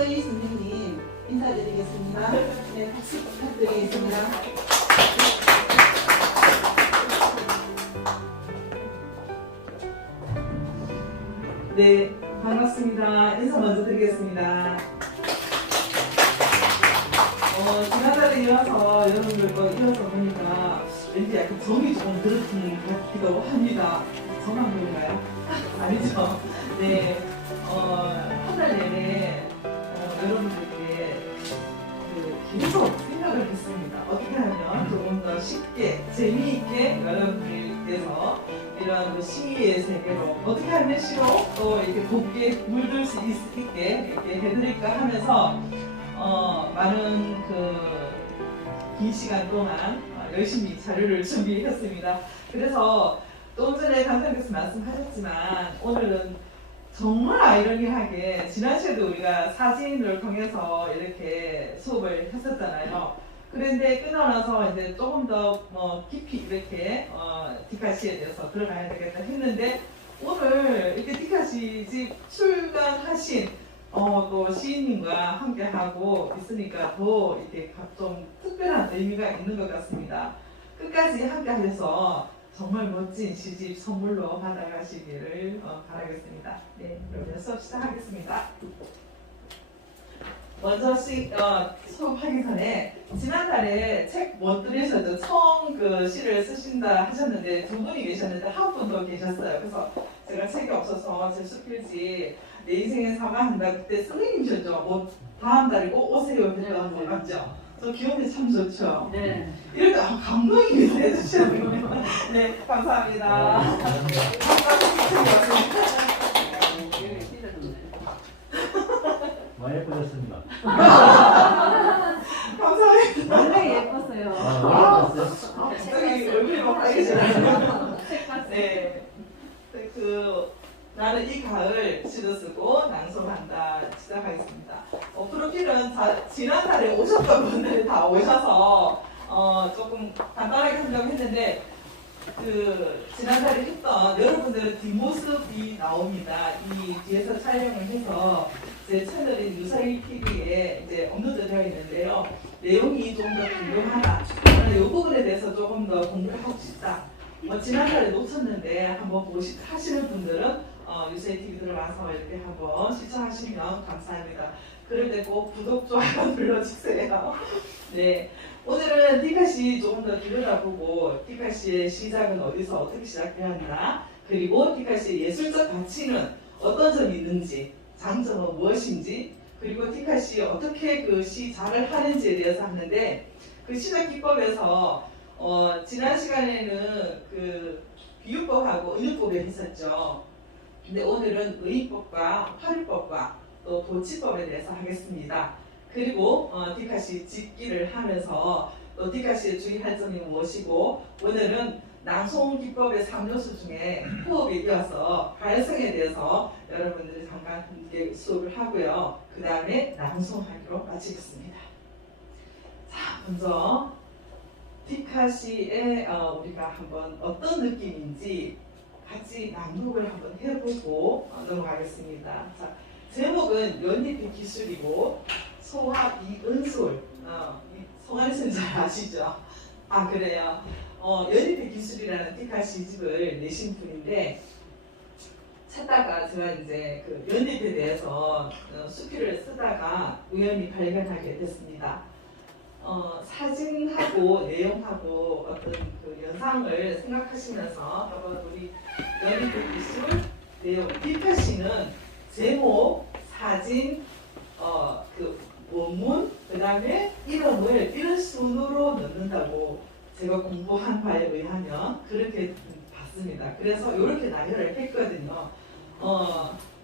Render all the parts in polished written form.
박서희 선생님 인사드리겠습니다. 네, 박수 부탁드리겠습니다. 네, 반갑습니다. 인사 먼저 드리겠습니다. 지난달에 이어서 여러분들과 이어서 보니까 왠지 약간 정이 조금 들었던 것 같기도 합니다. 정한 건가요? 아니죠. 네, 한 달 내내 여러분들께 계속 생각을 했습니다. 어떻게 하면 조금 더 쉽게, 재미있게 여러분들께서 이런 시의 세계로 어떻게 하면 시로 또 이렇게 곱게 물들 수 있게 이렇게 해드릴까 하면서 많은 긴 시간 동안 열심히 자료를 준비했습니다. 그래서 좀 전에 강사님께서 말씀하셨지만 오늘은 정말 아이러니하게 지난 시에도 우리가 사진을 통해서 이렇게 수업을 했었잖아요. 그런데 끝나고 나서 이제 조금 더 깊이 이렇게 디카시에 대해서 들어가야 되겠다 했는데 오늘 이렇게 디카시 집 출간하신 또 시인님과 함께 하고 있으니까 더 이렇게 좀 특별한 의미가 있는 것 같습니다. 끝까지 함께 해서 정말 멋진 시집 선물로 받아가시기를 바라겠습니다. 네, 그러면 수업 시작하겠습니다. 먼저 수업하기 전에 지난달에 책 못 들으셨죠? 처음 시를 쓰신다 하셨는데 두 분이 계셨는데 한 분 더 계셨어요. 그래서 제가 책이 없어서 제 수필지 내 인생에 사과한다 그때 선생님이셨죠? 다음 달이고 오세요 그랬던 거 맞죠? 저 기억이 참 좋죠? 네. 이럴 때 감동이 해주시는 네, 감사합니다. 많이 예쁘셨습니다. 감사합니다. 원래 예뻤어요. 갑자기 얼굴이 막 빨개지네요. 네. 나는 이 가을 시도 쓰고 낭송한다 시작하겠습니다. 프로필은 지난달에 오셨던 분들이 다 오셔서 조금 간단하게 설명했는데 지난달에 했던 여러분들의 뒷모습이 나옵니다. 이 뒤에서 촬영을 해서 제 채널인 유사일 TV에 이제 업로드 되어 있는데요. 내용이 좀 더 궁금하다. 이 부분에 대해서 조금 더 공부하고 싶다. 지난달에 놓쳤는데 한번 하시는 분들은 유사일 TV 들어가서 이렇게 한번 시청하시면 감사합니다. 그럴 때 꼭 구독, 좋아요 눌러주세요. 네. 오늘은 디카시 조금 더 들여다보고 디카시의 시작은 어디서 어떻게 시작되었나, 그리고 디카시의 예술적 가치는 어떤 점이 있는지, 장점은 무엇인지, 그리고 디카시 어떻게 시 작을 하는지에 대해서 하는데, 시작 기법에서 지난 시간에는 비유법하고 은유법을 했었죠. 근데 오늘은 의의법과 활유법과 또 도치법에 대해서 하겠습니다. 그리고 디카시 짓기를 하면서 또 디카시의 주의할 점이 무엇이고, 오늘은 낭송 기법의 3요소 중에 호흡에 이어서 발성에 대해서 여러분들이 잠깐 함께 수업을 하고요. 그 다음에 낭송하기로 마치겠습니다. 자, 먼저 디카시의 우리가 한번 어떤 느낌인지 같이 낭독을 한번 해보고 넘어가겠습니다. 자, 제목은 연잎의 기술이고 소화 이은솔, 송한순 잘 아시죠? 아, 그래요. 연잎의 기술이라는 디카시 집을 내신 분인데, 찾다가 제가 이제 연잎에 대해서 수필을 쓰다가 우연히 발견하게 됐습니다. 사진하고 내용하고 어떤 연상을 생각하시면서 한번 우리 연잎의 기술 내용, 디카시는 제목, 사진, 원문, 그 다음에 이름을 이런 순으로 넣는다고 제가 공부한 바에 의하면 그렇게 봤습니다. 그래서 이렇게 나열을 했거든요.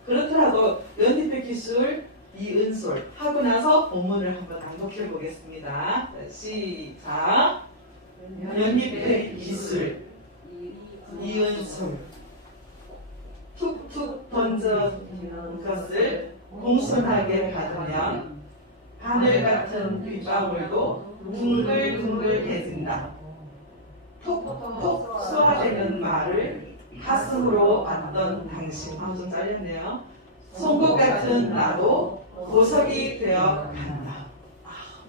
그렇더라도 연잎의 기술 이은솔 하고 나서 본문을 한번 낭독해 보겠습니다. 시작. 연잎의 기술 이은솔. 툭툭 던져지는 것을 공손하게 받으면 하늘 같은 빗방울도 둥글둥글해진다. 톡톡 쏘아대는 말을 가슴으로 받던 당신. 좀 잘렸네요. 송곳 같은 나도 보석이 되어 간다.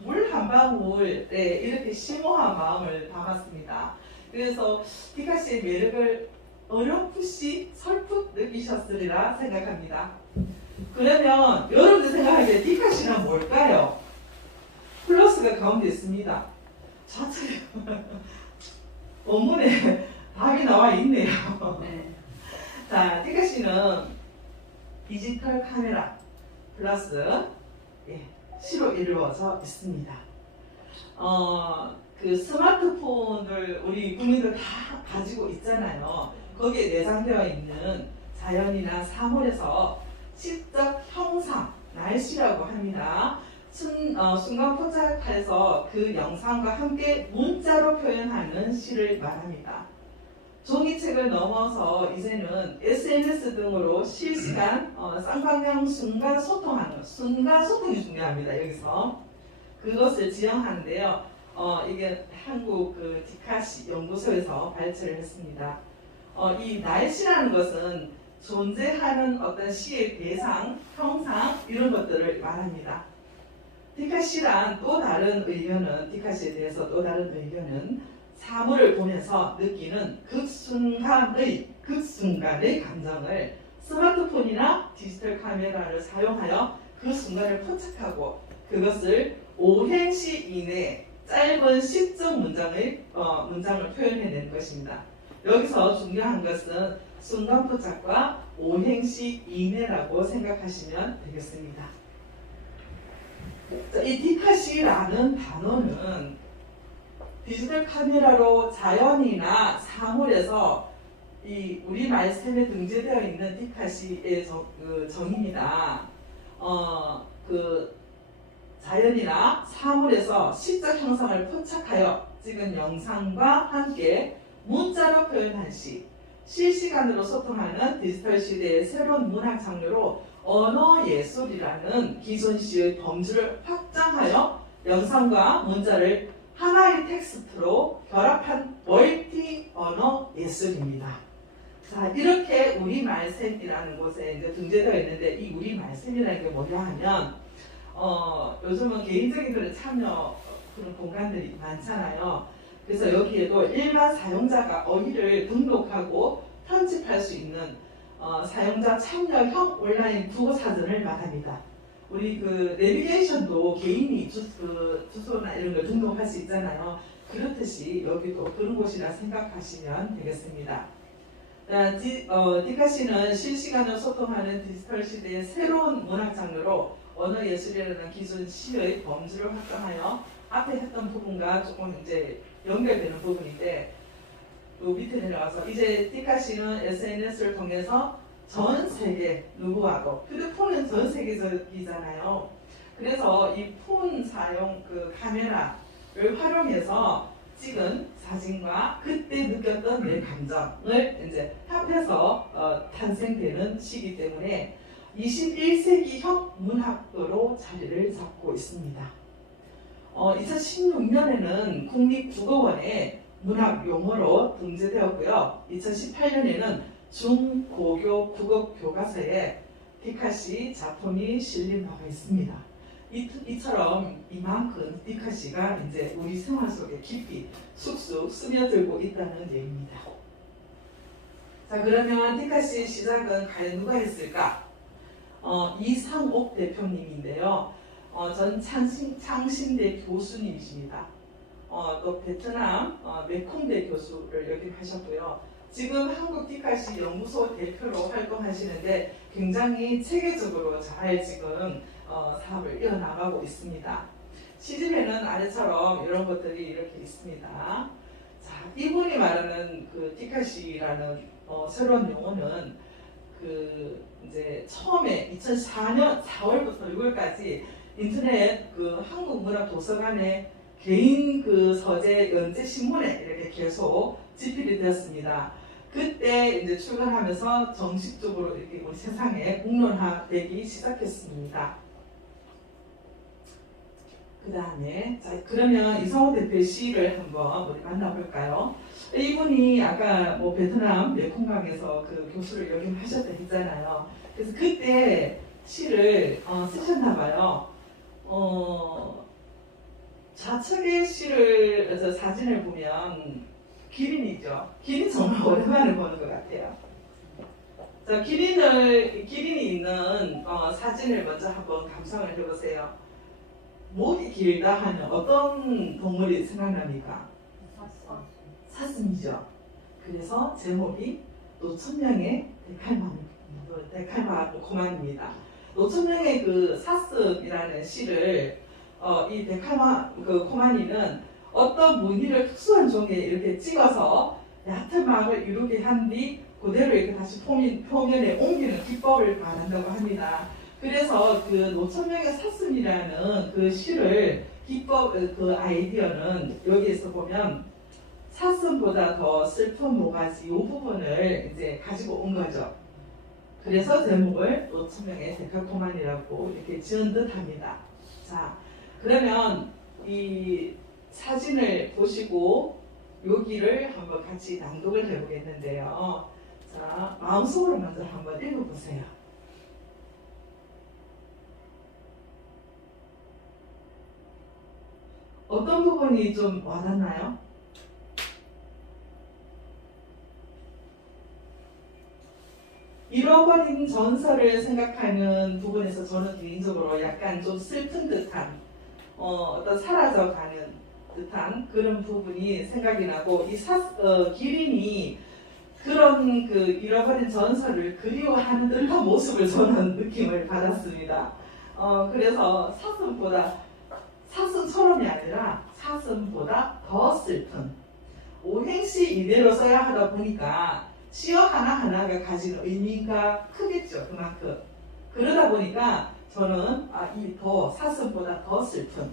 물 한 방울에 이렇게 심오한 마음을 담았습니다. 그래서 디카 씨의 매력을 어렴풋이 설풋 느끼셨으리라 생각합니다. 그러면 여러분들 생각하기에 디카 씨는 뭘까요? 플러스가 가운데 있습니다. 자체 원문에 답이 나와 있네요. 네. 자, 디카 씨는 디지털 카메라 플러스 C로 이루어져 있습니다. 그 스마트폰을 우리 국민들 다 가지고 있잖아요. 거기에 내장되어 있는 자연이나 사물에서 시적 형상, 날씨라고 합니다. 순간 포착해서 그 영상과 함께 문자로 표현하는 시를 말합니다. 종이책을 넘어서 이제는 SNS 등으로 실시간 쌍방향 순간 소통하는 순간 소통이 중요합니다. 여기서 그것을 지향하는데요. 이게 한국 그 디카시 연구소에서 발표를 했습니다. 이 날씨라는 것은 존재하는 어떤 시의 대상, 형상 이런 것들을 말합니다. 디카시란 또 다른 의견은 디카시에 대해서 또 다른 의견은 사물을 보면서 느끼는 극순간의 감정을 스마트폰이나 디지털 카메라를 사용하여 그 순간을 포착하고 그것을 5행시 이내 짧은 시적 문장을 표현해낸 것입니다. 여기서 중요한 것은 순간 포착과 5행시 이내라고 생각하시면 되겠습니다. 이 디카시라는 단어는 디지털 카메라로 자연이나 사물에서 이 우리말 셈에 등재되어 있는 디카시의 정의입니다. 그 자연이나 사물에서 시적 형상을 포착하여 찍은 영상과 함께 문자로 표현한 시, 실시간으로 소통하는 디지털 시대의 새로운 문학 장르로 언어예술이라는 기존 시의 범주를 확장하여 영상과 문자를 하나의 텍스트로 결합한 멀티 언어 예술입니다. 자, 이렇게 우리말셈이라는 곳에 이제 등재되어 있는데 이 우리말셈이라는 게 뭐냐 하면 요즘은 개인적인 그런 참여 그런 공간들이 많잖아요. 그래서 여기에도 일반 사용자가 어휘를 등록하고 편집할 수 있는 사용자 참여형 온라인 국어 사전을 말합니다. 우리 그 내비게이션도 개인이 주소나 이런 걸 등록할 수 있잖아요. 그렇듯이 여기도 그런 곳이라 생각하시면 되겠습니다. 디카시는 실시간으로 소통하는 디지털 시대의 새로운 문학 장르로 언어예술이라는 기존 시의 범주를 확장하여 앞에 했던 부분과 조금 이제 연결되는 부분인데 요 밑에 내려가서 이제 디카시는 SNS를 통해서 전 세계 누구와도 휴대폰은 전 세계적이잖아요. 그래서 이 폰 사용 그 카메라를 활용해서 찍은 사진과 그때 느꼈던 내 감정을 이제 합해서 탄생되는 시기 때문에 21세기형 문학으로 자리를 잡고 있습니다. 2016년에는 국립국어원에 문학 용어로 등재되었고요. 2018년에는 중고교 국어 교과서에 디카시 작품이 실린 바가 있습니다. 이처럼 이만큼 디카시가 이제 우리 생활 속에 깊이 쑥쑥 스며들고 있다는 얘기입니다. 자, 그러면 디카시 시작은 과연 누가 했을까? 이상옥 대표님인데요. 전 창신대 교수님이십니다. 또 베트남 메콩대 교수를 역임하셨고요. 지금 한국 디카시 연구소 대표로 활동하시는데 굉장히 체계적으로 잘 지금 사업을 이어나가고 있습니다. 시집에는 아래처럼 이런 것들이 이렇게 있습니다. 자, 이분이 말하는 그 디카시라는 새로운 용어는 그 이제 처음에 2004년 4월부터 6월까지 인터넷 그 한국문화도서관의 개인 그 서재 연재 신문에 이렇게 계속 집필이 되었습니다. 그때 이제 출간하면서 정식적으로 이렇게 우리 세상에 공론화되기 시작했습니다. 그 다음에 자 그러면 이성호 대표의 시를 한번 우리 만나볼까요? 이분이 아까 뭐 베트남 메콩강에서 그 교수를 역임하셨다 했잖아요. 그래서 그때 시를 쓰셨나 봐요. 좌측의 시를 사진을 보면 기린이죠. 기린 정말 오랜만에 보는 것 같아요. 자, 기린이 있는 사진을 먼저 한번 감상을 해보세요. 목이 길다 하면 어떤 동물이 생각납니까? 사슴이죠. 그래서 제목이 노천명의 데칼마 고만입니다. 노천명의 그 사슴이라는 시를 이 데칼마 고만이는 어떤 무늬를 특수한 종에 이렇게 찍어서 얕은 막을 이루게 한 뒤 그대로 이렇게 다시 표면에 옮기는 기법을 말한다고 합니다. 그래서 그 노천명의 사슴이라는 그 시를 기법 그 아이디어는 여기에서 보면 사슴보다 더 슬픈 모가지 이 부분을 이제 가지고 온 거죠. 그래서 제목을 노천명의 데칼코만이라고 이렇게 지은 듯합니다. 자, 그러면 이 사진을 보시고 여기를 한번 같이 낭독을 해보겠는데요. 자, 마음속으로 먼저 한번 읽어보세요. 어떤 부분이 좀 와닿나요? 잃어버린 전설을 생각하는 부분에서 저는 개인적으로 약간 좀 슬픈 듯한 어떤 사라져가는 듯한 그런 부분이 생각이 나고 이 기린이 그런 그 잃어버린 전설을 그리워하는 듯한 모습을 저는 느낌을 받았습니다. 그래서 사슴처럼이 아니라 사슴보다 더 슬픈 오행시 이대로 써야 하다 보니까 시어 하나하나가 가진 의미가 크겠죠. 그만큼. 그러다 보니까 저는 이 사슴보다 더 슬픈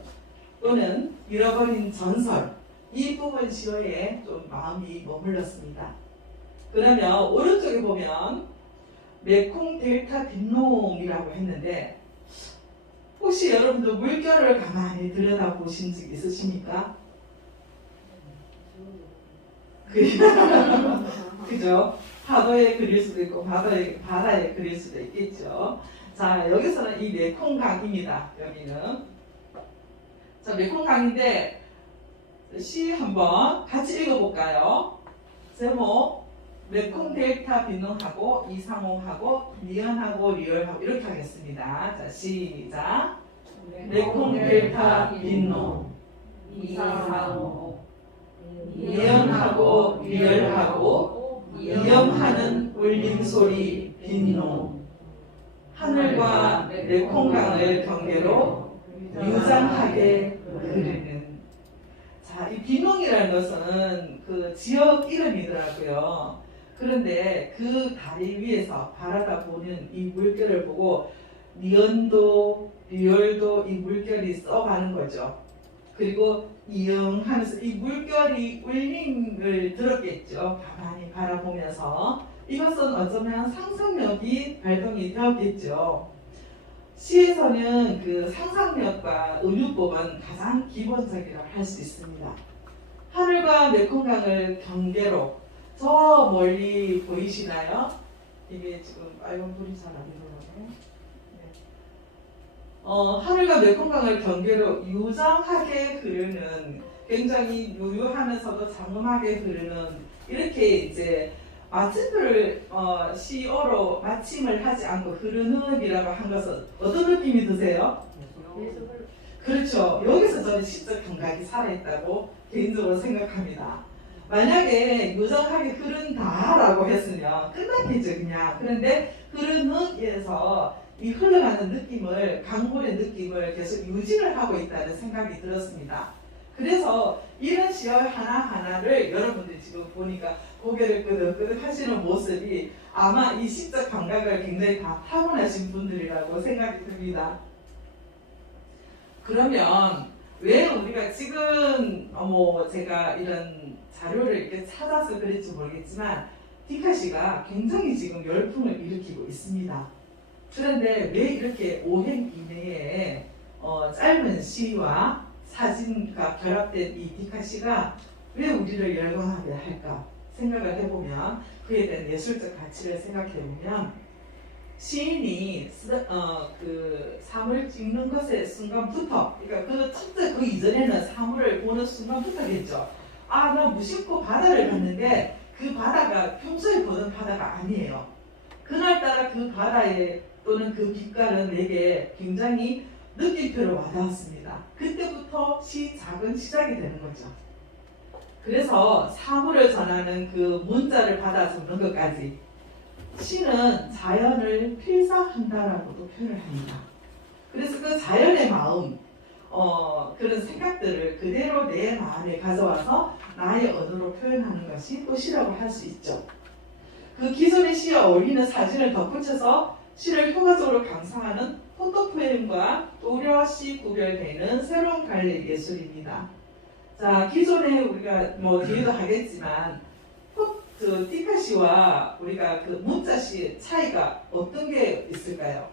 또는 잃어버린 전설 이 부분 시어에 좀 마음이 머물렀습니다. 그러면 오른쪽에 보면 메콩 델타 빈놈이라고 했는데 혹시 여러분도 물결을 가만히 들여다보신 적 있으십니까? 그죠? 파도에 그릴 수도 있고 바다에 그릴 수도 있겠죠. 자, 여기서는 이 메콩강입니다. 여기는 자, 메콩강인데 시 한번 같이 읽어볼까요? 제목 메콩 델타 빈농하고 이상호하고 미연하고 리얼하고 이렇게 하겠습니다. 자, 시작. 메콩 델타 빈농 이상호 미연하고 리얼하고 이염하는 울림소리 빈농 하늘과 메콩강을 경계로 유장하게 흐르는. 자, 이 빈농이라는 것은 그 지역 이름이더라고요. 그런데 그 다리 위에서 바라다 보는 이 물결을 보고 니언도 리얼도 이 물결이 써가는 거죠. 그리고 이응하면서 이 물결이 울림을 들었겠죠. 가만히 바라보면서 이것은 어쩌면 상상력이 발동이 되었겠죠. 시에서는 그 상상력과 은유법은 가장 기본적이라고 할 수 있습니다. 하늘과 메콩강을 경계로 저 멀리 보이시나요? 이게 지금 빨간 불이 잘 안 들어오네. 하늘과 메콩강을 경계로 유장하게 흐르는 굉장히 유유하면서도 장엄하게 흐르는 이렇게 이제 마침표를 시어로 마침을 하지 않고 흐르는이라고 한 것은 어떤 느낌이 드세요? 그렇죠. 여기서 저는 시적 감각이 살아있다고 개인적으로 생각합니다. 만약에 유정하게 흐른다라고 했으면 끝났겠죠, 그냥. 그런데 흐르는에서 이 흘러가는 느낌을, 강물의 느낌을 계속 유지를 하고 있다는 생각이 들었습니다. 그래서 이런 시어 하나하나를 여러분들이 지금 보니까 고개를 끄덕끄덕 하시는 모습이 아마 이 시적 감각을 굉장히 다 타고나신 분들이라고 생각이 듭니다. 그러면 왜 우리가 지금 제가 이런 자료를 이렇게 찾아서 그랬지 모르겠지만 디카시가 굉장히 지금 열풍을 일으키고 있습니다. 그런데 왜 이렇게 5행 이내에 짧은 시와 사진과 결합된 이 디카시가 왜 우리를 열광하게 할까 생각을 해보면 그에 대한 예술적 가치를 생각해보면 시인이 그 사물을 찍는 것의 순간부터, 그러니까 그 첫째 그 이전에는 사물을 보는 순간부터겠죠. 아, 나 무심코 바다를 봤는데 그 바다가 평소에 보던 바다가 아니에요. 그날따라 그 바다에 또는 그 빛깔은 내게 굉장히 느낌표로 와닿았습니다. 그때부터 작은 시작이 되는 거죠. 그래서 사물을 전하는 그 문자를 받아 적는 것까지 시는 자연을 필사한다라고도 표현을 합니다. 그래서 그 자연의 마음, 그런 생각들을 그대로 내 마음에 가져와서 나의 언어로 표현하는 것이 또 시라고 할 수 있죠. 그 기존의 시에 어울리는 사진을 덧붙여서 시를 효과적으로 감상하는 포토프레임과 또래시 구별되는 새로운 갈래 예술입니다. 자, 기존에 우리가 뭐 뒤에도 하겠지만 그 티카시와 우리가 그 문자시 차이가 어떤 게 있을까요?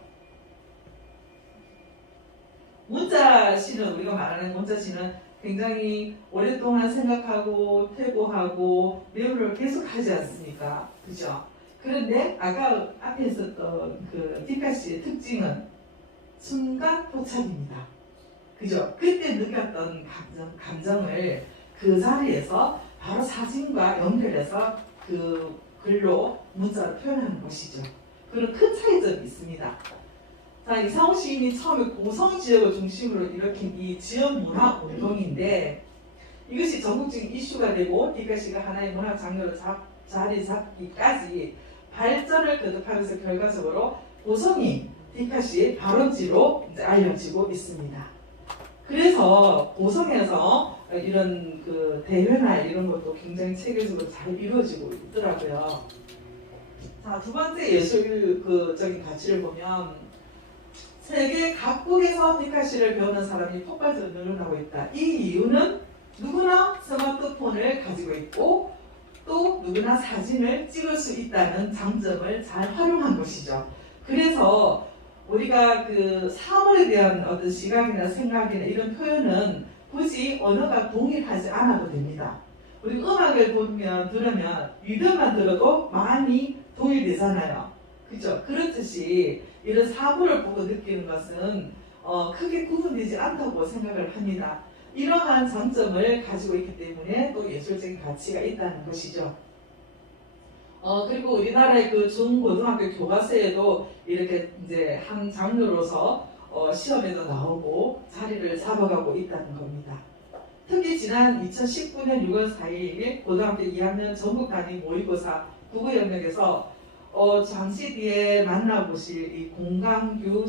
문자시는 우리가 말하는 문자시는 굉장히 오랫동안 생각하고 퇴고하고 메모를 계속 하지 않습니까? 그죠? 그런데 아까 앞에 있었던 그 티카시의 특징은 순간 포착입니다. 그죠? 그때 느꼈던 감정을 그 자리에서 바로 사진과 연결해서 그 글로 문자로 표현하는 것이죠. 그런 큰 차이점이 있습니다. 자, 이상호 시인이 처음에 고성 지역을 중심으로 일으킨 이 지역 문화 운동인데 이것이 전국적인 이슈가 되고 티카시가 하나의 문화 장르로 자리 잡기까지 발전을 거듭하면서 결과적으로 고성이 티카시의 발원지로 이제 알려지고 있습니다. 그래서 고성에서 이런 그 대회나 이런 것도 굉장히 체계적으로 잘 이루어지고 있더라고요. 자, 두 번째 예술적인 가치를 보면 세계 각국에서 티카시를 배우는 사람이 폭발적으로 늘어나고 있다. 이 이유는 누구나 스마트폰을 가지고 있고 또 누구나 사진을 찍을 수 있다는 장점을 잘 활용한 것이죠. 그래서 우리가 그 사물에 대한 어떤 시각이나 생각이나 이런 표현은 굳이 언어가 동일하지 않아도 됩니다. 우리 음악을 들으면 리듬만 들어도 많이 동일되잖아요. 그죠? 그렇듯이 이런 사물을 보고 느끼는 것은 크게 구분되지 않다고 생각을 합니다. 이러한 장점을 가지고 있기 때문에 또 예술적인 가치가 있다는 것이죠. 그리고 우리나라의 그 중고등학교 교과서에도 이렇게 이제 한 장르로서 시험에도 나오고 자리를 잡아가고 있다는 겁니다. 특히 지난 2019년 6월 4일 고등학교 2학년 전국 단위 모의고사 국어 영역에서 잠시 뒤에 만나보실 이 공광규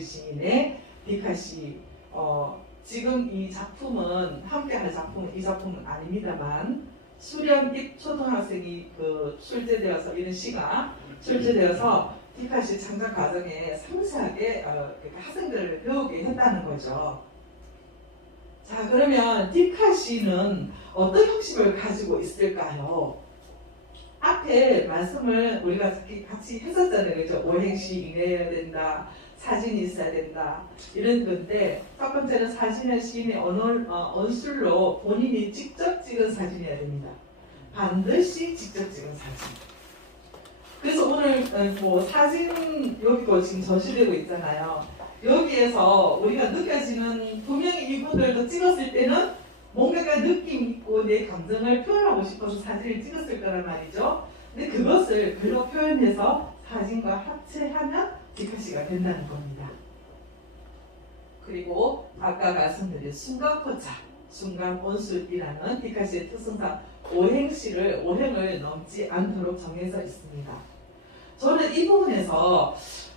시인의 티카시 지금 이 작품은 함께할 작품은 이 작품은 아닙니다만 수련입 초등학생이 출제되어서 이런 시가 출제되어서 티카시 창작 과정에 상세하게 학생들을 배우게 했다는 거죠. 자, 그러면 티카시는 어떤 형식을 가지고 있을까요? 앞에 말씀을 우리가 같이 했었잖아요. 그죠? 오행시 임해야 된다. 사진이 있어야 된다. 이런 건데 첫 번째는 사진의 시인의 언술로 본인이 직접 찍은 사진이어야 됩니다. 반드시 직접 찍은 사진. 그래서 오늘 뭐 사진 여기도 지금 전시되고 있잖아요. 여기에서 우리가 느껴지는 분명히 이분들도 찍었을 때는 뭔가가 느낌 있고 내 감정을 표현하고 싶어서 사진을 찍었을 거란 말이죠. 근데 그것을 글로 표현해서 사진과 합체하면 티카시가 된다는 겁니다. 그리고 아까 말씀드린 순간포착, 순간온술이라는 티카시의 특성상 오행을 넘지 않도록 정해져 있습니다. 저는 이 부분에서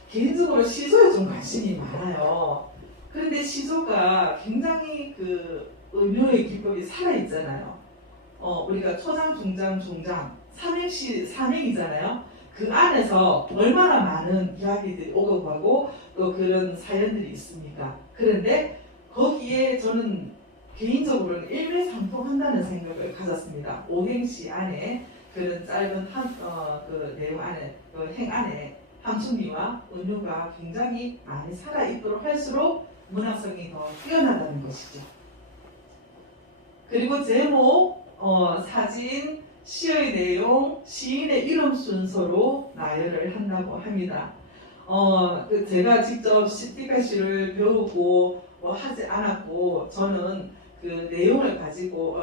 개인적으로 시조에 좀 관심이 많아요. 그런데 시조가 굉장히 그 음요의 기법이 살아있잖아요. 우리가 초장, 중장, 종장, 삼행이잖아요. 그 안에서 얼마나 많은 이야기들이 오고 가고 또 그런 사연들이 있습니까? 그런데 거기에 저는 개인적으로는 일맥상통한다는 생각을 가졌습니다. 오행시 안에 그런 짧은 그 내용 안에 그 행 안에 함축미와 은유가 굉장히 많이 살아있도록 할수록 문학성이 더 뛰어나다는 것이죠. 그리고 제목, 사진, 시의 내용, 시인의 이름 순서로 나열을 한다고 합니다. 제가 직접 티카시를 배우고 하지 않았고 저는 그 내용을 가지고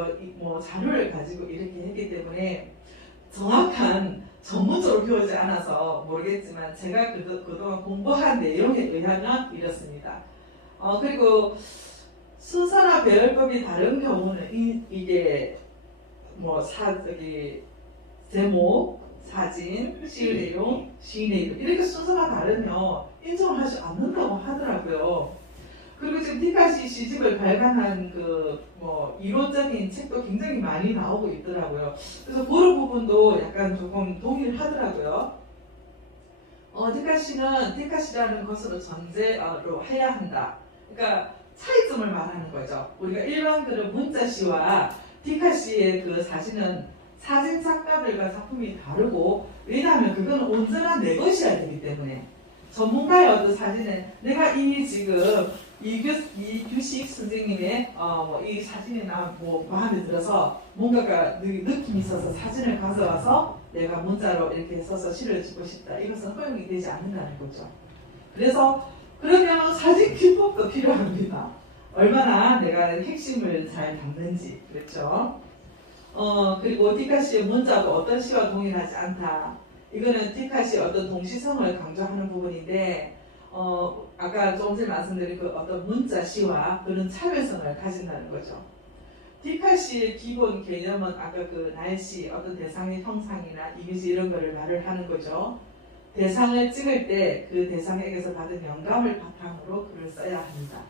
자료를 가지고 이렇게 했기 때문에 정확한 전문적으로 배우지 않아서 모르겠지만 제가 그동안 공부한 내용에 의하면 이렇습니다. 그리고 순서나 배열법이 다른 경우는 이게 제목, 사진, 시의 내용, 시인의 이름 이렇게 순서가 다르면 인정을 하지 않는다고 하더라고요. 그리고 지금 티카시 시집을 발간한 이론적인 책도 굉장히 많이 나오고 있더라고요. 그래서 그런 부분도 약간 조금 동의를 하더라고요. 티카시라는 것으로 전제로 해야 한다. 그러니까 차이점을 말하는 거죠. 우리가 일반 그런 문자시와 티카시의 그 사진은 사진 작가들과 작품이 다르고, 왜냐하면 그건 온전한 내 것이어야 되기 때문에 전문가의 어떤 사진은 내가 이미 지금 이규식 선생님의 이 사진이 나 마음에 들어서 뭔가가 느낌이 있어서 사진을 가져와서 내가 문자로 이렇게 써서 실어주고 싶다. 이것은 허용이 되지 않는다는 거죠. 그래서 그러면 사진 기법도 필요합니다. 얼마나 내가 핵심을 잘 담는지, 그렇죠? 그리고 티카시의 문자도 어떤 시와 동일하지 않다. 이거는 티카시의 어떤 동시성을 강조하는 부분인데, 아까 조금 전에 말씀드린 그 어떤 문자 시와 그런 차별성을 가진다는 거죠. 티카시의 기본 개념은 아까 그 날씨, 어떤 대상의 형상이나 이미지 이런 거를 말을 하는 거죠. 대상을 찍을 때 그 대상에게서 받은 영감을 바탕으로 글을 써야 합니다.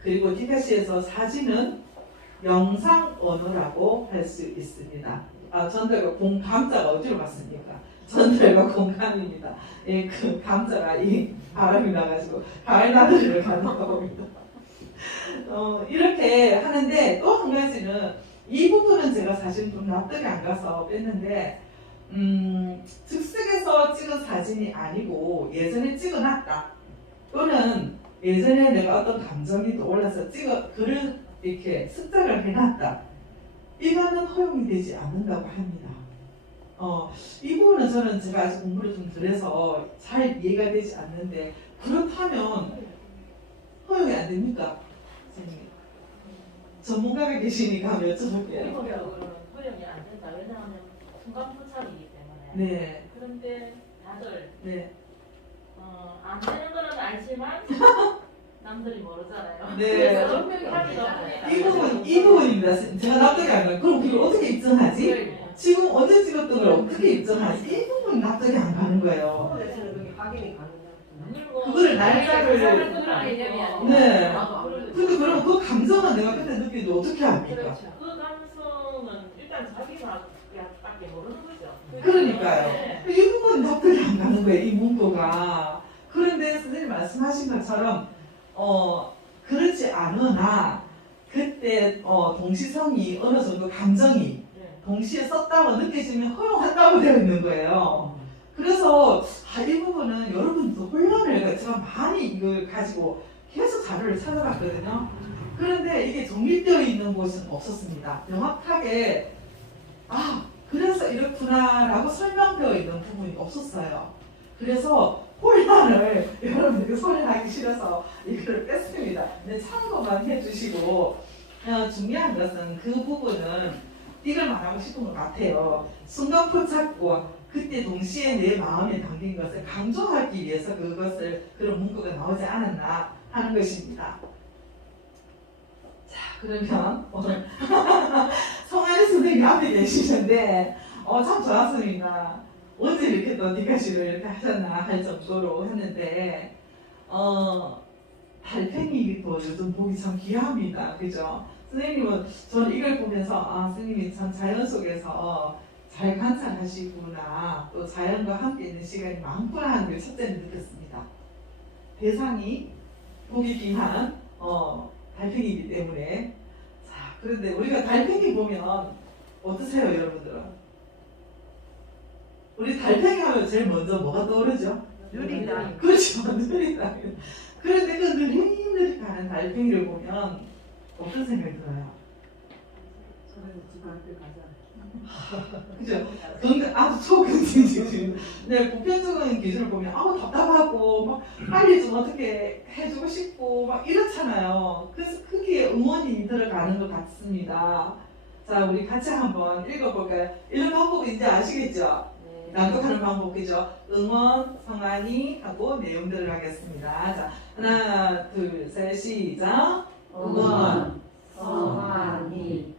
그리고 티카시에서 사진은 영상 언어라고 할 수 있습니다. 전달과 감자가 어디로 갔습니까? 전달과 공감입니다. 그 감자가 이 바람이 나가지고 가을 나들이를 간다고 봅니다. 이렇게 하는데 또 한 가지는 이 부분은 제가 사실 좀 납득이 안 가서 뺐는데 즉석에서 찍은 사진이 아니고 예전에 찍어놨다. 또는 예전에 내가 어떤 감정이 떠올라서 글을 이렇게 습작을 해놨다. 이거는 허용이 되지 않는다고 합니다. 이 부분은 저는 제가 아직 공부를 좀 덜 해서 잘 이해가 되지 않는데, 그렇다면 허용이 안 됩니까? 선생님. 전문가가 계시니까 한번 여쭤볼게요. 허용이 안 된다. 왜냐하면 순간 포착이기 때문에. 네. 그런데 다들 네. 안 되는 거는 알지만 남들이 모르잖아요. 네. 그래서 하기가 이 부분입니다. 제가 납득이 안 가요. 그럼 그걸 어떻게 입증하지? 지금 어제 찍었던 걸 어떻게 입증하지? 이 부분이 납득이 안 가는 거예요. 확인이 가능해요. 그거를 날짜를 네. 근데 그럼 그 감정은 내가 그때 느끼는데 어떻게 합니까? 그렇죠. 그 감성은 일단 자기밖에 모르는 거죠. 그러니까요. 네. 이 부분은 납득이 안 가는 거예요. 이 문구가. 그런데 선생님 말씀하신 것처럼 그렇지 않으나 그때 동시성이 어느 정도 감정이 동시에 썼다고 느껴지면 허용한다고 되어 있는 거예요. 그래서 이 부분은 여러분도 혼란을 제가 많이 이걸 가지고 계속 자료를 찾아봤거든요. 그런데 이게 정립되어 있는 곳은 없었습니다. 명확하게 그래서 이렇구나라고 설명되어 있는 부분이 없었어요. 그래서 혼란을 여러분들이 소리하기 싫어서 이걸 뺐습니다. 근데 참고만 해주시고, 중요한 것은 그 부분은 이걸 말하고 싶은 것 같아요. 순간 포착과 그때 동시에 내 마음에 담긴 것을 강조하기 위해서 그런 문구가 나오지 않았나 하는 것입니다. 자, 그러면 오늘 성환이 선생님이 앞에 계시는데 참 좋았습니다. 언제 이렇게 또 티카시를 이렇게 하셨나 할 정도로 했는데 달팽이도 요즘 보기 참 귀합니다. 그죠? 선생님은 저는 이걸 보면서 선생님이 참 자연 속에서 잘 관찰하시구나, 또 자연과 함께 있는 시간이 많구나 하는 걸 첫째는 느꼈습니다. 대상이 보기 귀한 달팽이이기 때문에. 자, 그런데 우리가 달팽이 보면 어떠세요, 여러분들은? 우리 달팽이 하면 제일 먼저 뭐가 떠오르죠? 느리다. 그렇죠, 느리다. 그런데 그 느릿느릿 가는 달팽이를 보면 어떤 생각이 들어요? 저는 지금 앞에 가자. 그죠? 아주 초긍정적인. 네, 보편적인 기준을 보면 아우 답답하고 막 빨리 좀 어떻게 해주고 싶고 막 이렇잖아요. 그래서 크게 응원이 들어가는 것 같습니다. 자, 우리 같이 한번 읽어볼까요? 이런 방법 이제 아시겠죠? 낭독하는 방법이죠. 응원, 성안이 하고 내용들을 하겠습니다. 자, 하나, 둘, 셋, 시작. 응원, 성하니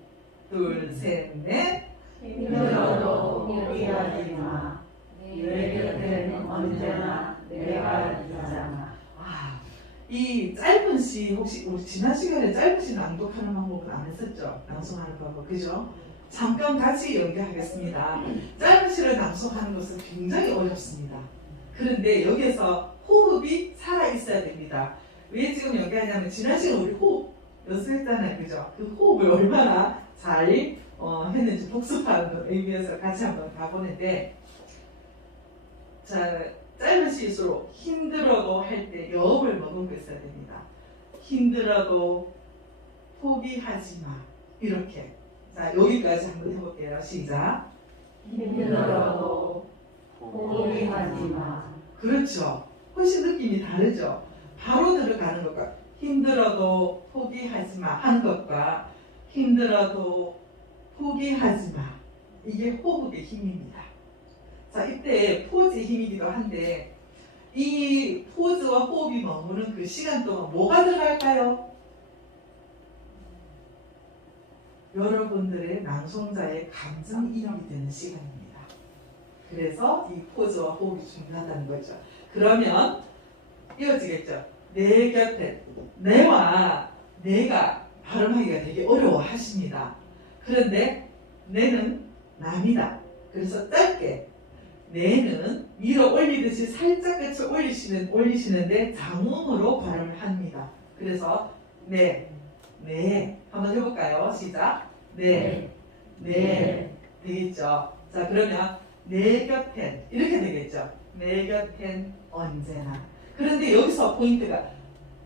둘, 셋, 넷. 힘들어도 포기하지 마. 내 곁에는 언제나 내가 있잖아. 아, 이 짧은 시 혹시 우리 지난 시간에 짧은 시 낭독하는 방법은 안 했었죠? 낭송하는 방법, 그죠? 잠깐 같이 연기하겠습니다. 짧은 시를 낭송하는 것은 굉장히 어렵습니다. 그런데 여기에서 호흡이 살아 있어야 됩니다. 왜 지금 연기하냐면 지난 시간 우리 호흡 연습했잖아요, 그죠? 그 호흡을 얼마나 잘 했는지 복습하는 의미에서 같이 한번 가보는데, 자, 짧은 시일수록 힘들어도 할 때 여음을 머금고 있어야 됩니다. 힘들어도 포기하지 마. 이렇게. 자, 여기까지 한번 해볼게요. 시작. 힘들어도 포기하지 마. 그렇죠. 훨씬 느낌이 다르죠. 바로 들어가는 것과 힘들어도 포기하지 마 하는 것과 힘들어도 포기하지 마. 이게 호흡의 힘입니다. 자, 이때 포즈의 힘이기도 한데 이 포즈와 호흡이 머무는 그 시간 동안 뭐가 들어갈까요? 여러분들의 낭송자의 감정이입이 되는 시간입니다. 그래서 이 포즈와 호흡이 중요하다는 거죠. 그러면 이어지겠죠. 내 곁에 내와 내가 발음하기가 되게 어려워 하십니다. 그런데 내는 남이다. 그래서 짧게 내는 밀어 올리듯이 살짝 끝을 올리시는데 장음으로 발음을 합니다. 그래서 네 한번 해볼까요? 시작. 네 되겠죠. 자, 그러면 내 곁엔 이렇게 되겠죠. 내 곁엔 언제나. 그런데 여기서 포인트가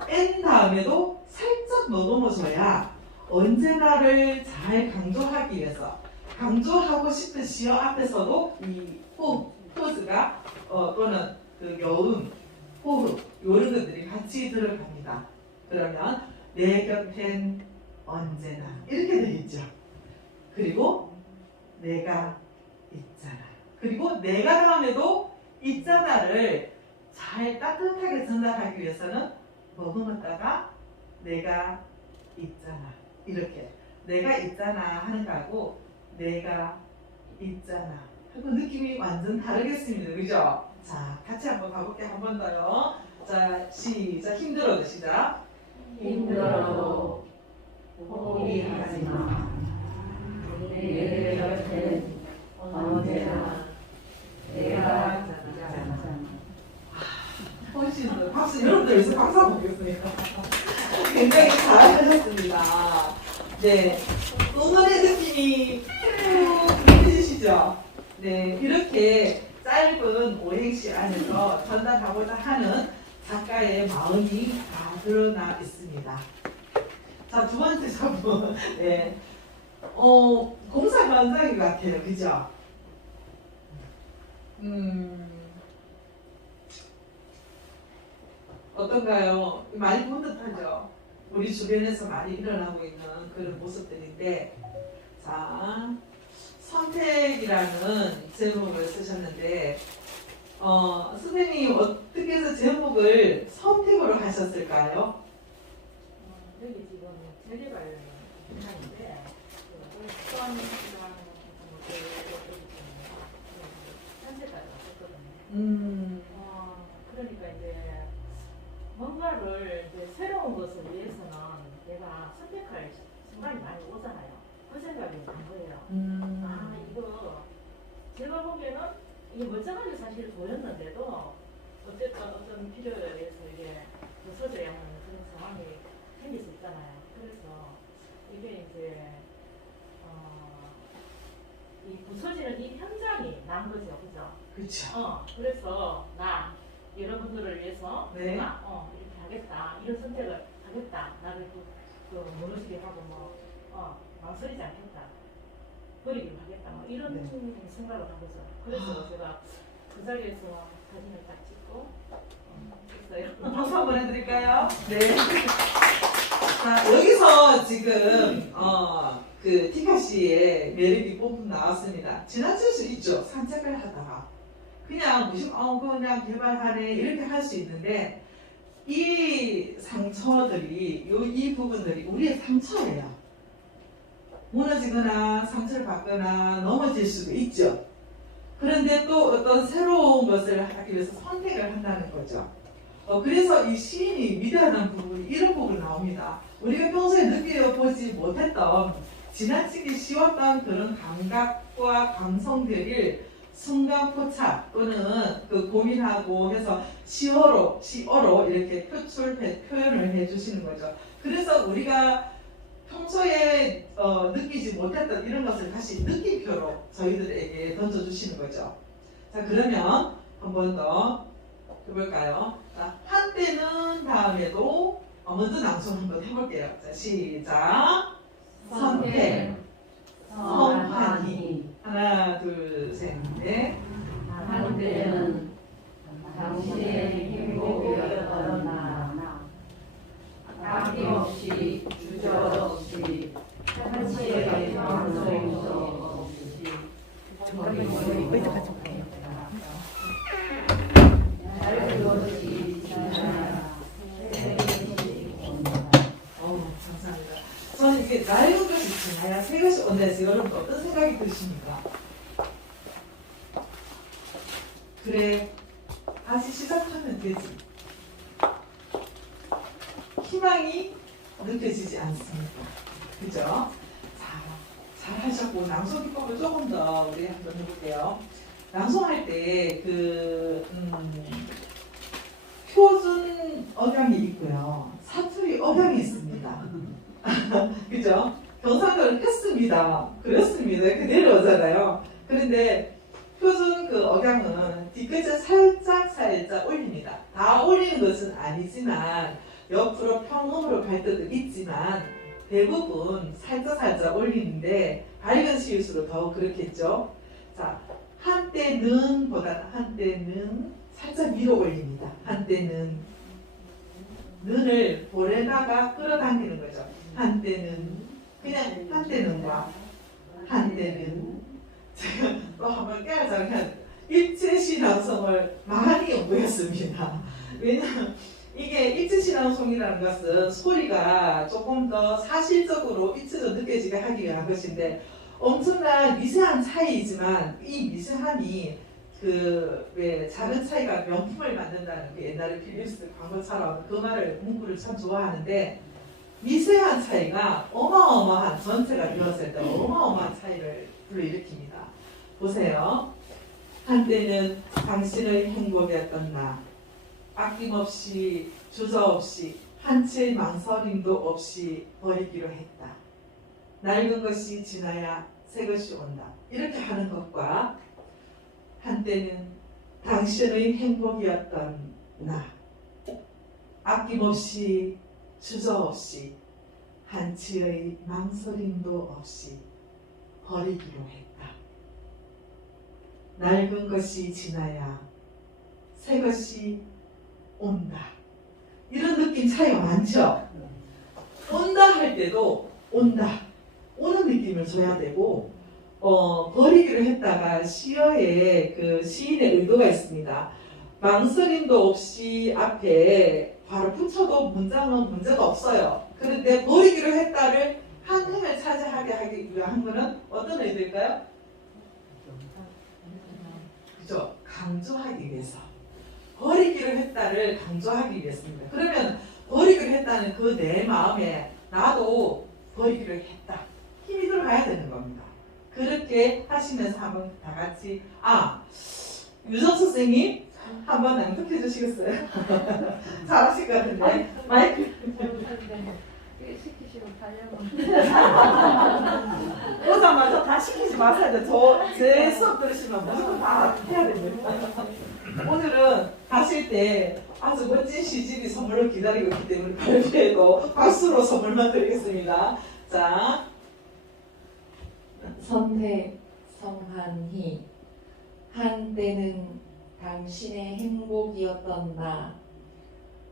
N 다음에도 살짝 머금어줘야 언제나를 잘 강조하기 위해서 강조하고 싶은 시어 앞에서도 이 포즈가 또는 그 여음, 호흡 이런 것들이 같이 들어갑니다. 그러면 내 곁엔 언제나 이렇게 되겠죠. 그리고 내가 있잖아. 그리고 내가 다음에도 있잖아를 잘 따뜻하게 전달하기 위해서는 머금었다가 내가 있잖아. 이렇게 내가 있잖아 하는 거하고 내가 있잖아 하고 느낌이 완전 다르겠습니다. 그죠? 자, 같이 한번 가볼게요. 한 번 더요. 자, 시작. 힘들어도 시작. 힘들어도 포기하지 마. 내 곁엔 언제나 내가 있잖아. 훨씬 더 박수 여러분들 여기서 박수 한번 보겠습니다. 굉장히 잘하셨습니다. 네, 응원의 느낌이 쭉 느껴지시죠? 네, 이렇게 짧은 오행시 안에서 전달하고자 하는 작가의 마음이 다 드러나 있습니다. 자, 두 번째 작품. 네, 공사 현장인 것 같아요. 그죠? 어떤가요? 많이 본 듯하죠? 우리 주변에서 많이 일어나고 있는 그런 모습들인데, 자, 선택이라는 제목을 쓰셨는데, 선생님 어떻게 해서 제목을 선택으로 하셨을까요? 여기 지금 재개발 현장인데 수원이랑 현재까지 왔었거든요. 그러니까 이제 뭔가를 이제 새로운 것을 위해서는 내가 선택할 순간이 많이 오잖아요. 그 생각이 난 거예요. 아, 이거 제가 보기에는 이게 멀쩡하게 사실 보였는데도 어쨌든 어떤 필요에 의해서 이게 부서져야 하는 그런 상황이 생길 수 있잖아요. 그래서 이게 이제 이 부서지는 이 현장이 난 거죠, 그죠? 그렇죠. 그래서 나 여러분들을 위해서 네. 내가 이렇게 하겠다, 이런 선택을 하겠다, 나를 그 무너지게 하고 뭐 망설이지 않겠다 버리기로 하겠다. 뭐 이런 네. 생각을 한 거죠. 그래서 제가 그 자리에서 사진을 딱 찍고 했어요. 박수 한번 해드릴까요? 네. 자, 여기서 지금 그 티카씨의 매력이 뿜뿜 나왔습니다. 지나칠 수 있죠. 산책을 하다가 그냥 무심 그냥 개발하네 이렇게 할 수 있는데 이 상처들이 이 부분들이 우리의 상처예요. 무너지거나 상처를 받거나 넘어질 수도 있죠. 그런데 또 어떤 새로운 것을 하기 위해서 선택을 한다는 거죠. 그래서 이 시인이 위대하다는 부분이 이런 부분이 나옵니다. 우리가 평소에 느껴보지 못했던 지나치게 쉬웠던 그런 감각과 감성들을 순간 포착 또는 그 고민하고 해서 시어로 이렇게 표현을 해주시는 거죠. 그래서 우리가 평소에 느끼지 못했던 이런 것을 다시 느낌표로 저희들에게 던져주시는 거죠. 자, 그러면 한 번 더 해볼까요? 자, 한때는 다음에도 먼저 낭송 한번 해볼게요. 자, 시작. 선택, 성환이. 하나, 둘, 셋, 넷. 한때는 당신의 행복이었던 나 아낌없이 주저없이 한치의 방송도 없이 날 것이 지나야 감사합니다. 저는 이게 낡은 것이 지나야 새 것이 온다 해서 여러분 어떤 생각이 드십니까? 그래, 다시 시작하면 되지. 희망이 느껴지지 않습니까? 그죠? 잘 하셨고, 낭송 기법을 조금 더 우리 한번 해볼게요. 낭송할 때, 표준 억양이 있고요. 사투리 억양이 있습니다. 그죠? 경상도를 했습니다. 그렇습니다. 이렇게 내려오잖아요. 그런데 표준 그 억양은 뒤끝을 살짝 올립니다. 다 올리는 것은 아니지만 옆으로 평음으로 갈 때도 있지만 대부분 살짝 올리는데 밝은 시옷으로 더 그렇겠죠. 자, 한때는 보다 한때는 살짝 위로 올립니다. 한때는 는을 볼에다가 끌어당기는 거죠. 한때는 그냥 한때는과 한때는 제가 또 한번 깨알장한 일제시낭송을 많이 연구했습니다. 왜냐하면 이게 일제시낭송이라는 것은 소리가 조금 더 사실적으로 잊혀져 느껴지게 하기 위한 것인데 엄청난 미세한 차이이지만 이 미세함이 왜 작은 차이가 명품을 만든다는 그 옛날에 필립스 광고처럼 그 문구를 참 좋아하는데 미세한 차이가 어마어마한 전체가 이루어질 때 어마어마한 차이를 불러일으킵니다. 보세요. 한때는 당신의 행복이었던 나 아낌없이 주저없이 한치의 망설임도 없이 버리기로 했다. 낡은 것이 지나야 새 것이 온다. 이렇게 하는 것과 한때는 당신의 행복이었던 나 아낌없이 주저없이 한치의 망설임도 없이 버리기로 했다. 낡은 것이 지나야 새 것이 온다. 이런 느낌 차이가 많죠? 온다 할 때도 온다. 오는 느낌을 줘야 되고 버리기로 했다가 시어에 그 시인의 의도가 있습니다. 망설임도 없이 앞에 바로 붙여도 문장은 문제가 없어요. 그런데 버리기로 했다를 한 행을 차지하게 하기 위한 거는 어떤 의도일까요? 그죠? 강조하기 위해서. 버리기로 했다를 강조하기 위해서입니다. 그러면 버리기로 했다는 그 내 마음에 나도 버리기로 했다. 힘이 들어가야 되는 겁니다. 그렇게 하시면서 한번 다 같이 유정 선생님 한번 낭독해 주시겠어요? 잘하실 것 같은데 마이크 시키시고 오자마자 다 시키지 마세요. 제 수업 들으시면 무조건 다 해야 됩니다. 오늘은 가실 때 아주 멋진 시집이 선물로 기다리고 있기 때문에 발표에도 박수로 선물만 드리겠습니다. 자, 선택 성한희 한때는 당신의 행복이었던 나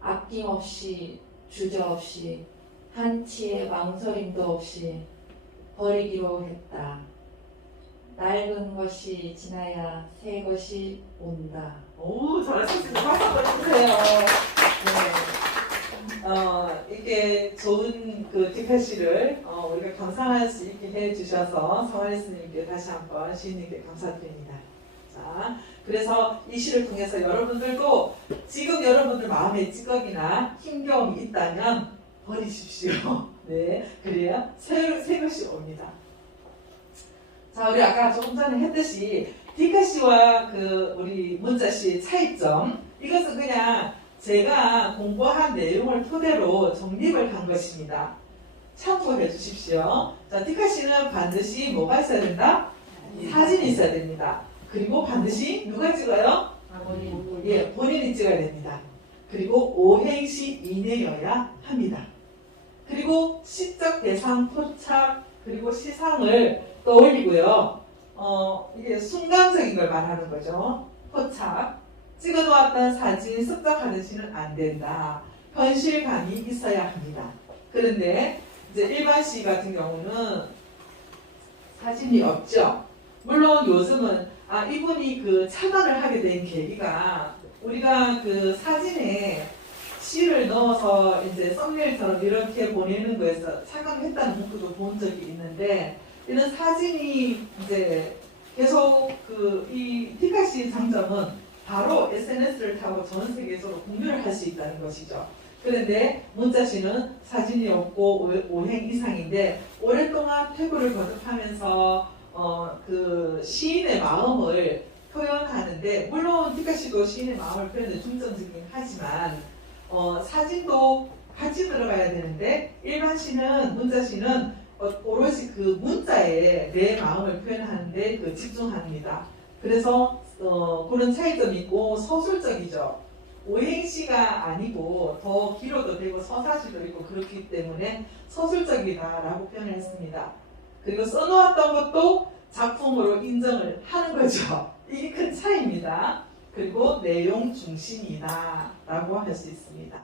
아낌없이 주저없이 한치의 망설임도 없이 버리기로 했다. 낡은 것이 지나야 새 것이 온다. 오, 잘하셨습니다. 박수 한번 주세요. 네. 이렇게 좋은 그 디카시를 우리가 감상할 수 있게 해주셔서 성환이 스님께 다시 한번 시인님께 감사드립니다. 자, 그래서 이 시를 통해서 여러분들도 지금 여러분들 마음에 찌꺼기나 힘겨움이 있다면 버리십시오. 네, 그래야 새 것이 옵니다. 자, 우리 아까 조금 전에 했듯이 디카시와 그 우리 문자시의 차이점, 이것은 그냥 제가 공부한 내용을 토대로 정립을 한 것입니다. 참고해 주십시오. 자, 디카시는 반드시 뭐가 있어야 된다? 사진이 있어야 됩니다. 그리고 반드시 누가 찍어요? 예, 본인이 찍어야 됩니다. 그리고 오행시 이내여야 합니다. 그리고 시적 대상, 포착, 그리고 시상을 떠올리고요. 이게 순간적인 걸 말하는 거죠. 포착. 찍어놓았던 사진 습작하듯이는 안 된다. 현실감이 있어야 합니다. 그런데 이제 일반 시 같은 경우는 사진이 없죠. 물론 요즘은 이분이 그 참관을 하게 된 계기가 우리가 그 사진에 시를 넣어서 이제 썸네일처럼 이렇게 보내는 거에서 착각했다는 문구도 본 적이 있는데, 이런 사진이 이제 계속 이 디카시 장점은 바로 SNS를 타고 전 세계적으로 공유를 할 수 있다는 것이죠. 그런데 문자시는 사진이 없고 오행 이상인데 오랫동안 태고를 거듭하면서 그 시인의 마음을 표현하는데, 물론 디카시도 시인의 마음을 표현에 중점적이긴 하지만 사진도 같이 들어가야 되는데, 일반 시는 문자시는 오롯이 그 문자에 내 마음을 표현하는데 집중합니다. 그래서 그런 차이점이 있고 서술적이죠. 오행시가 아니고 더 길어도 되고 서사시도 있고 그렇기 때문에 서술적이다라고 표현을 했습니다. 그리고 써놓았던 것도 작품으로 인정을 하는 거죠. 이게 큰 차이입니다. 그리고 내용 중심이다 라고 할 수 있습니다.